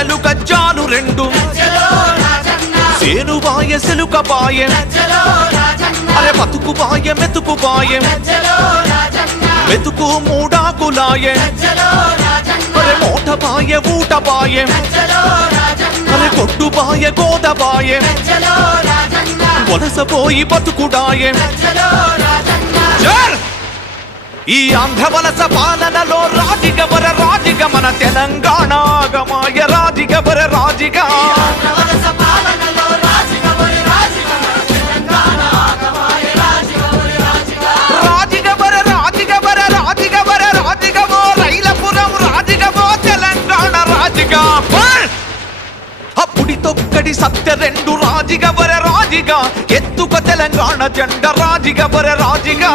గజ్జలు గజ్జాలు రెండు సేను బాయ సెలుక బాయ అరే బతుకు బాయ మెతుకు బాయ మెతుకు మూడాకులాయ అరే మోట బాయ ఊట బాయ అరే కొట్టు బాయ గోద బాయ వలసపోయి బతుకుడాయ ఈ ఆంధ్ర వలస పాలనలో రాజిగవర రాజిగ మన తెలంగాణ గమాయ రాజిగవర రాజిగా రాజిగవర రాజిగవర రాజిగవర రాజిగవో రైలపురం రాజిగవో తెలంగాణ రాజిగా అప్పుడి తొక్కడి సత్య రెండు రాజిగవర రాజిగా ఎత్తుక తెలంగాణ జెండ రాజిగవర రాజిగా